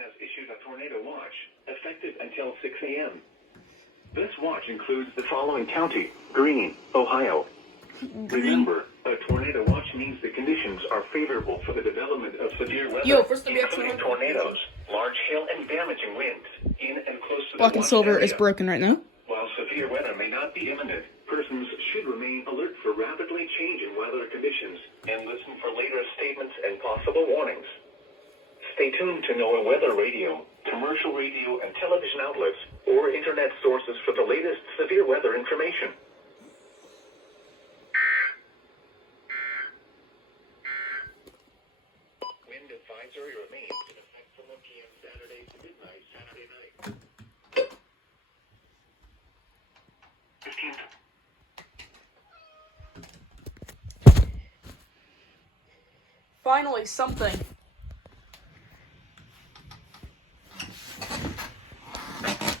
has issued a tornado watch, effective until 6 a.m. This watch includes the following county: Greene, Ohio. Remember, a tornado watch means the conditions are favorable for the development of severe weather, including tornadoes, large hail, and damaging winds in and close to the Black and silver is broken right now. While severe weather may not be imminent, persons should remain alert for rapidly changing weather conditions and listen for later statements and possible warnings. Stay tuned to NOAA weather radio, commercial radio and television outlets, or internet sources for the latest severe weather information. Wind advisory remains in effect from 1 p.m. Saturday to midnight Saturday night. 15th. Finally, something.